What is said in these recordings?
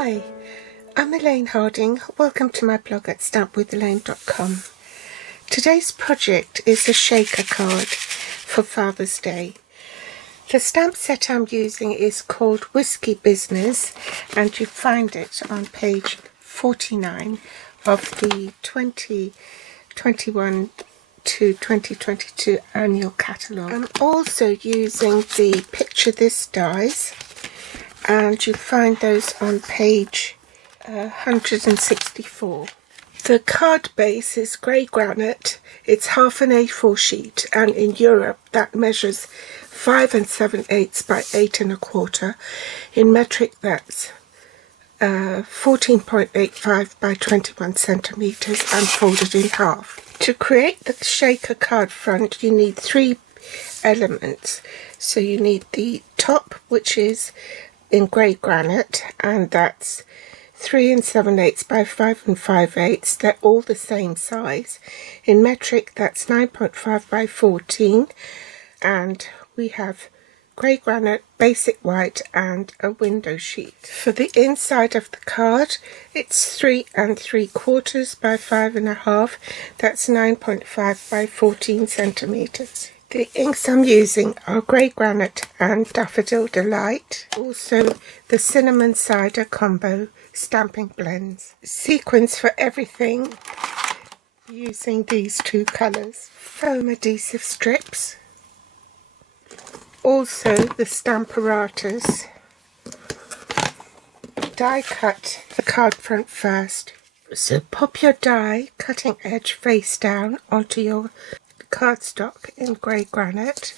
Hi, I'm Elaine Harding. Welcome to my blog at stampwithelaine.com. Today's project is a shaker card for Father's Day. The stamp set I'm using is called Whiskey Business, and you find it on page 49 of the 2021 to 2022 annual catalogue. I'm also using the Picture This dies, and you find those on page 164. The card base is grey granite. It's half an A4 sheet, and in Europe that measures 5 7/8 by 8 1/4. In metric that's 14.85 by 21 centimetres and folded in half. To create the shaker card front you need 3 elements. So you need the top, which is in grey granite, and that's 3 7/8 by 5 5/8. They're all the same size. In metric that's 9.5 by 14, and we have grey granite, basic white and a window sheet. For the inside of the card it's 3 3/4 by 5 1/2. That's 9.5 by 14 centimetres. The inks I'm using are grey granite and daffodil delight, also the cinnamon cider combo stamping blends. Sequins for everything using these 2 colours. Foam adhesive strips, also the Stamparatus. Die cut the card front first, so pop your die cutting edge face down onto your cardstock in grey granite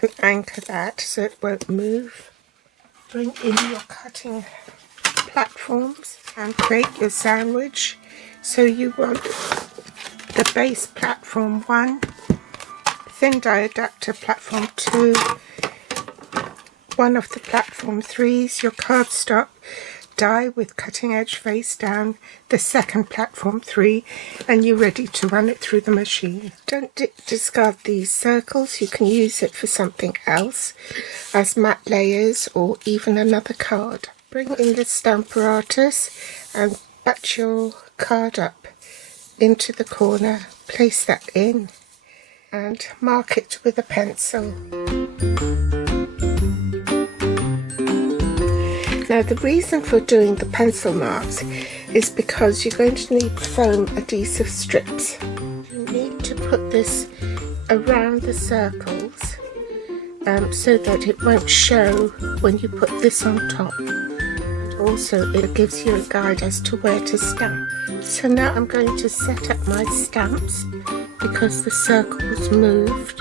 and anchor that so it won't move. Bring in your cutting platforms and create your sandwich. So you want the base platform 1, thin die adapter platform 2, one of the platform 3s, your cardstock die with cutting edge face down, the second platform 3, and you're ready to run it through the machine. Don't discard these circles. You can use it for something else as matte layers or even another card. Bring in the Stamparatus and butt your card up into the corner, place that in and mark it with a pencil. Now the reason for doing the pencil marks is because you're going to need foam adhesive strips. You need to put this around the circles so that it won't show when you put this on top. And also it gives you a guide as to where to stamp. So now I'm going to set up my stamps because the circles moved.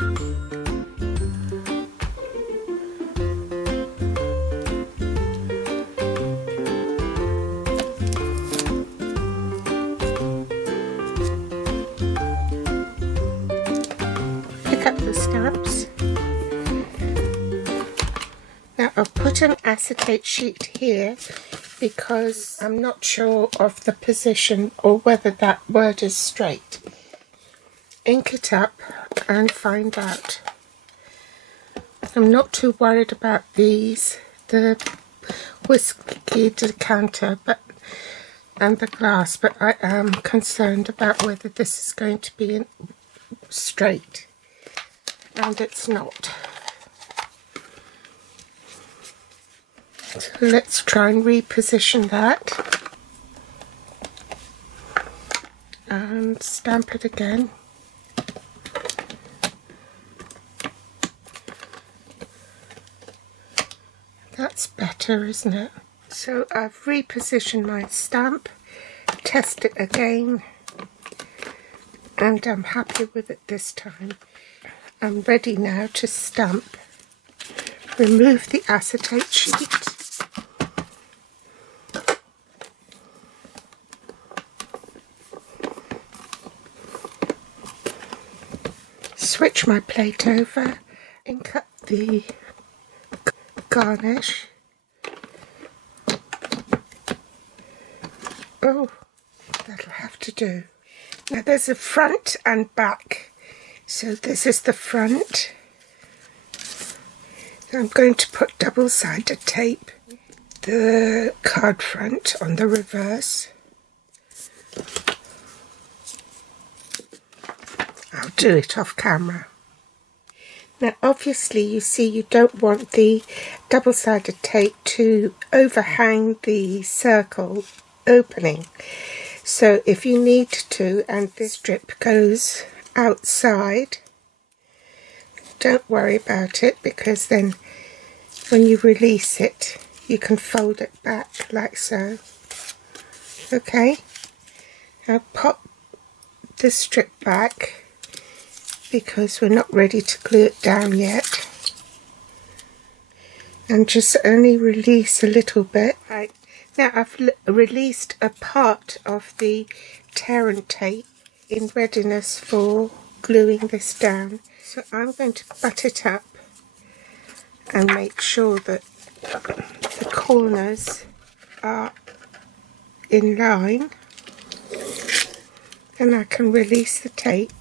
Up the stamps. Now I'll put an acetate sheet here because I'm not sure of the position or whether that word is straight. Ink it up and find out. I'm not too worried about these, the whiskey decanter and the glass, but I am concerned about whether this is going to be straight. And it's not. So let's try and reposition that and stamp it again. That's better, isn't it? So I've repositioned my stamp, test it again, and I'm happy with it this time. I'm ready now to stamp. Remove the acetate sheet. Switch my plate over and cut the garnish. Oh, that'll have to do. Now there's a front and back. So this is the front. I'm going to put double-sided tape the card front on the reverse. I'll do it off camera. Now obviously you see you don't want the double-sided tape to overhang the circle opening. So if you need to, and this strip goes outside, don't worry about it, because then when you release it you can fold it back like so. Okay, now pop the strip back because we're not ready to glue it down yet, and just only release a little bit. Right, now I've released a part of the tear and tape in readiness for gluing this down. So I'm going to butt it up and make sure that the corners are in line, and I can release the tape.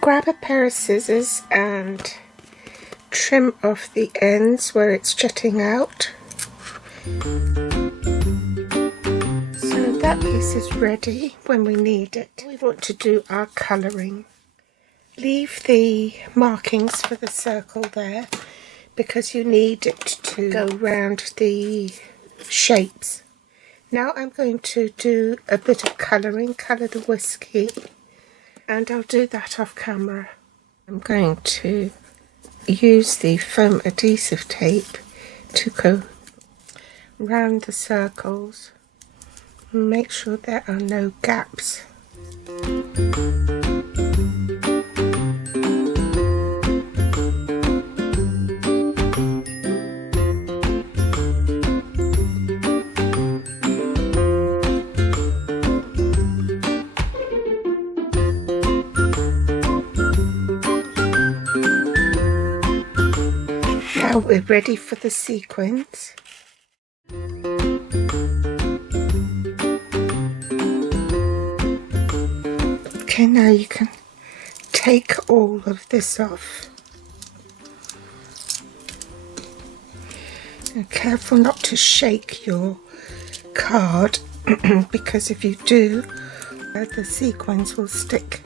Grab a pair of scissors and trim off the ends where it's jutting out. So that piece is ready when we need it. We want to do our colouring. Leave the markings for the circle there because you need it to go round the shapes. Now I'm going to do a bit of colouring, colour the whiskey, and I'll do that off camera. I'm going to use the foam adhesive tape to go round the circles and make sure there are no gaps. Now we're ready for the sequins. Okay, now you can take all of this off. And careful not to shake your card because if you do, the sequins will stick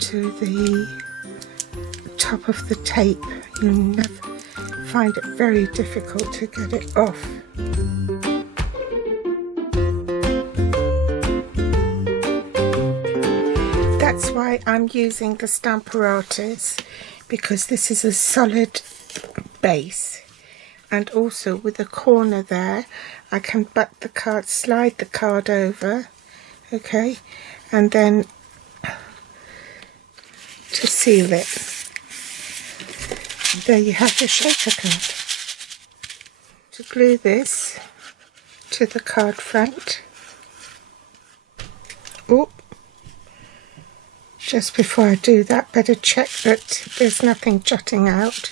to the top of the tape. You'll never find it very difficult to get it off. That's why I'm using the Stamparatus, because this is a solid base, and also with a corner there I can butt the card, slide the card over, okay, and then to seal it. There you have the shaker card. To glue this to the card front. Oh, just before I do that, better check that there's nothing jutting out.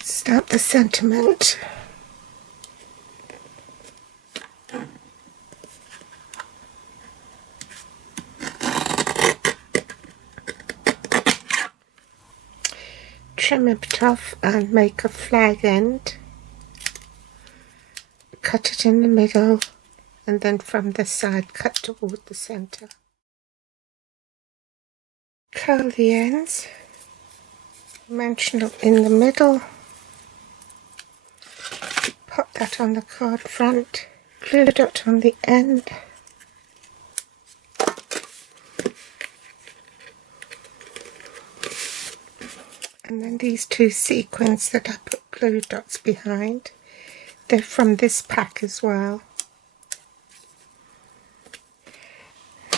Stamp the sentiment. Trim it off and make a flag end. Cut it in the middle, and then from this side cut toward the centre. Curl the ends, dimensional in the middle. Pop that on the card front, glue dot on the end, and then these two sequins that I put glue dots behind, they're from this pack as well.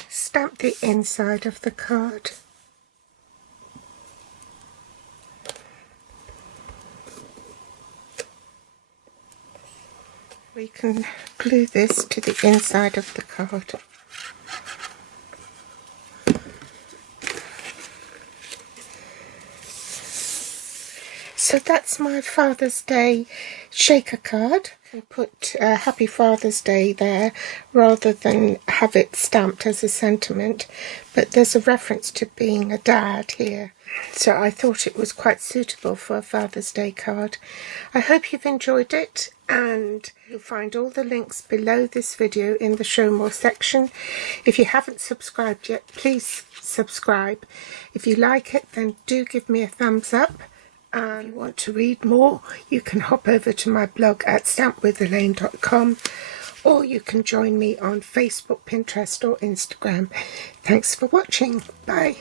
Stamp the inside of the card. We can glue this to the inside of the card. So that's my Father's Day shaker card. I put Happy Father's Day there rather than have it stamped as a sentiment, but there's a reference to being a dad here. So I thought it was quite suitable for a Father's Day card. I hope you've enjoyed it, and you'll find all the links below this video in the Show More section. If you haven't subscribed yet, please subscribe. If you like it, then do give me a thumbs up. And if you want to read more, you can hop over to my blog at stampwithelaine.com, or you can join me on Facebook, Pinterest or Instagram. Thanks for watching. Bye.